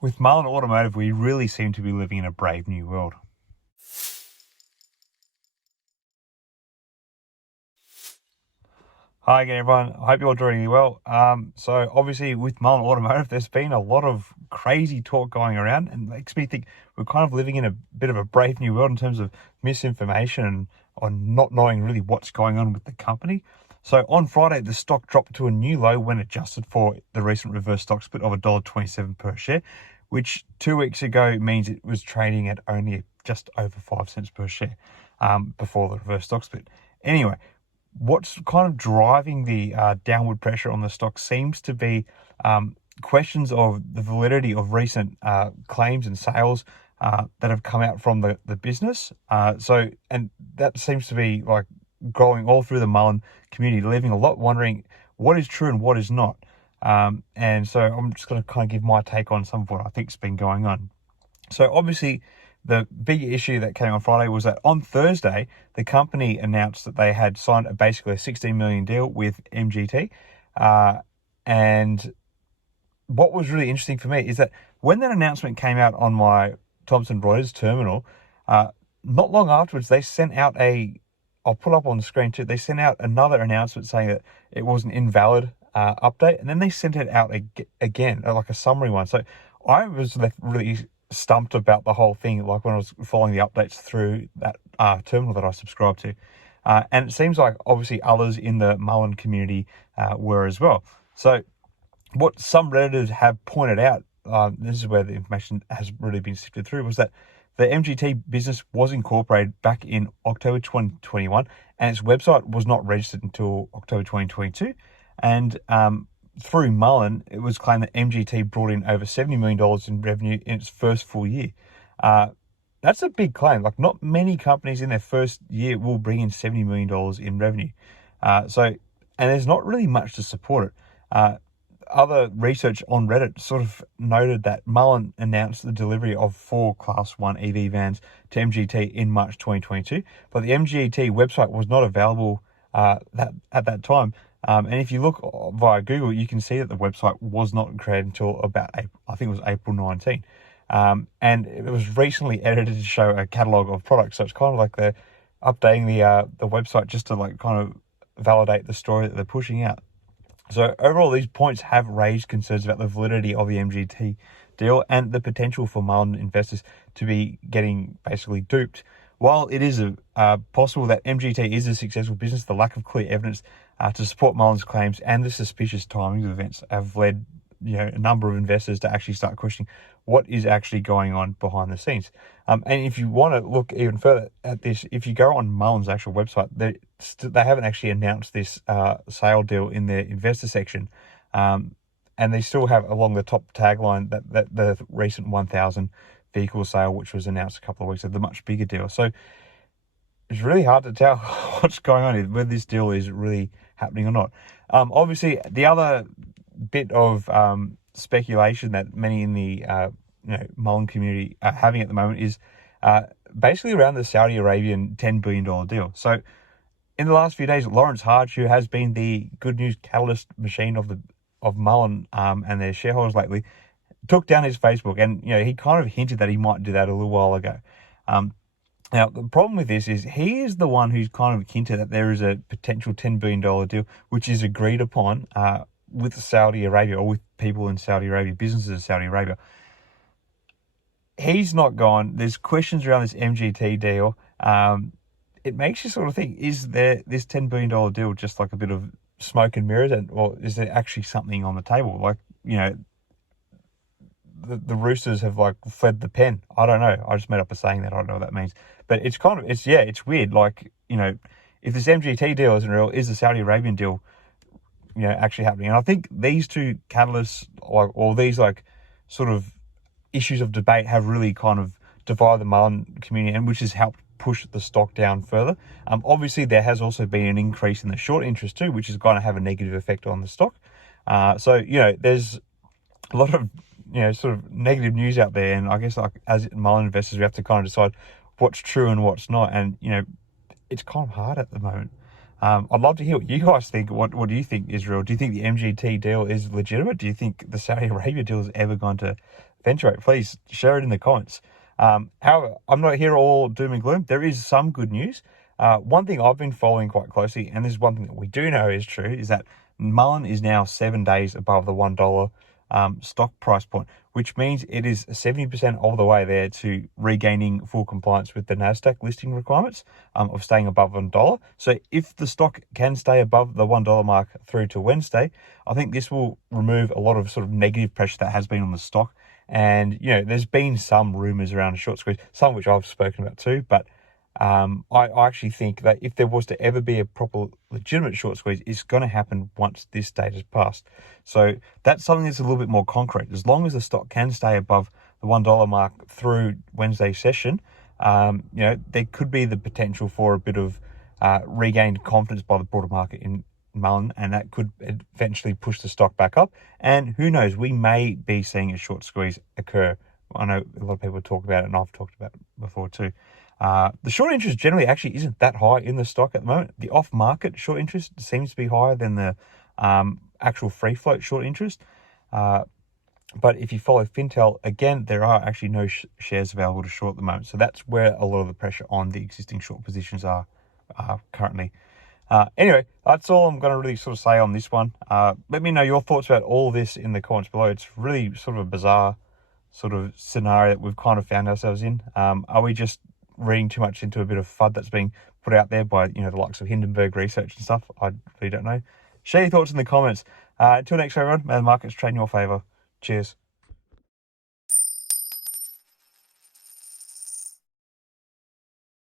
With MULN Automotive, we really seem to be living in a brave new world. Hi again, everyone. I hope you're all doing really well. So obviously with MULN Automotive, there's been a lot of crazy talk going around, and it makes me think we're kind of living in a bit of a brave new world in terms of misinformation and on not knowing really what's going on with the company. So on Friday, the stock dropped to a new low when adjusted for the recent reverse stock split of $1.27 per share, which 2 weeks ago means it was trading at only just over 5 cents per share before the reverse stock split. Anyway, what's kind of driving the downward pressure on the stock seems to be questions of the validity of recent claims and sales that have come out from the business. And that seems to be like growing all through the MULN community, leaving a lot wondering what is true and what is not. And so I'm just going to kind of give my take on some of what I think's been going on. So obviously, the big issue that came on Friday was that on Thursday, the company announced that they had signed basically a $16 million deal with MGT. And what was really interesting for me is that when that announcement came out on my Thomson Reuters terminal, not long afterwards, they sent out I'll put up on the screen too, they sent out another announcement saying that it was an invalid update, and then they sent it out again, like a summary one. So I was left really stumped about the whole thing, like when I was following the updates through that terminal that I subscribe to. And it seems like obviously others in the MULN community were as well. So what some Redditors have pointed out, this is where the information has really been sifted through, was that the MGT business was incorporated back in October 2021, and its website was not registered until October 2022. And through MULN, it was claimed that MGT brought in over $70 million in revenue in its first full year. That's a big claim. Like, not many companies in their first year will bring in $70 million in revenue. And there's not really much to support it. Other research on Reddit sort of noted that MULN announced the delivery of 4 Class 1 EV vans to MGT in March 2022, but the MGT website was not available at that time. And if you look via Google, you can see that the website was not created until about April, I think it was April 19. And it was recently edited to show a catalogue of products. So it's kind of like they're updating the website just to like kind of validate the story that they're pushing out. So overall, these points have raised concerns about the validity of the MGT deal and the potential for MULN investors to be getting basically duped. While it is possible that MGT is a successful business, the lack of clear evidence to support MULN's claims and the suspicious timing of events have led a number of investors to actually start questioning what is actually going on behind the scenes. And if you want to look even further at this, if you go on MULN's actual website, they haven't actually announced this sale deal in their investor section. And they still have along the top tagline that the recent 1,000 vehicle sale, which was announced a couple of weeks ago, the much bigger deal. So it's really hard to tell what's going on, whether this deal is really happening or not. Obviously, the other bit of speculation that many in the MULN community are having at the moment is basically around the Saudi Arabian $10 billion deal. So in the last few days, Lawrence Hardge, who has been the good news catalyst machine of MULN and their shareholders lately, took down his Facebook, and he kind of hinted that he might do that a little while ago. Now, the problem with this is he is the one who's kind of hinted that there is a potential $10 billion deal, which is agreed upon with Saudi Arabia, or with people in Saudi Arabia, businesses in Saudi Arabia. He's not gone. There's questions around this MGT deal. It makes you sort of think, is there this $10 billion deal just like a bit of smoke and mirrors, or is there actually something on the table? Like, the Roosters have like fled the pen. I don't know. I just made up a saying that. I don't know what that means. But it's kind of, it's weird. Like, if this MGT deal isn't real, is the Saudi Arabian deal, actually happening? And I think these two catalysts, or these like sort of issues of debate, have really kind of divided the MULN community, and which has helped push the stock down further. Obviously, there has also been an increase in the short interest too, which is going to have a negative effect on the stock. So there's a lot of sort of negative news out there, and I guess like as MULN investors, we have to kind of decide what's true and what's not, and it's kind of hard at the moment. I'd love to hear what you guys think. What do you think, Israel? Do you think the MGT deal is legitimate? Do you think the Saudi Arabia deal is ever going to eventuate? Please share it in the comments. However, I'm not here all doom and gloom. There is some good news. One thing I've been following quite closely, and this is one thing that we do know is true, is that Mullen is now 7 days above the $1 stock price point, which means it is 70% of the way there to regaining full compliance with the NASDAQ listing requirements of staying above $1. So if the stock can stay above the $1 mark through to Wednesday, I think this will remove a lot of sort of negative pressure that has been on the stock. And, you know, there's been some rumours around a short squeeze, some of which I've spoken about too, but I actually think that if there was to ever be a proper legitimate short squeeze, it's going to happen once this date has passed. So that's something that's a little bit more concrete. As long as the stock can stay above the $1 mark through Wednesday's session, you know, there could be the potential for a bit of regained confidence by the broader market in Mullen, and that could eventually push the stock back up. And who knows, we may be seeing a short squeeze occur. I know a lot of people talk about it, and I've talked about it before too. The short interest generally actually isn't that high in the stock at the moment. The off-market short interest seems to be higher than the actual free float short interest. But if you follow Fintel, again, there are actually no shares available to short at the moment. So that's where a lot of the pressure on the existing short positions are currently. Anyway, that's all I'm going to really sort of say on this one. Let me know your thoughts about all this in the comments below. It's really sort of a bizarre sort of scenario that we've kind of found ourselves in. Are we just reading too much into a bit of FUD that's being put out there by, you know, the likes of Hindenburg Research and stuff? I really don't know. Share your thoughts in the comments. Until next time, everyone, may the markets trade in your favour. Cheers.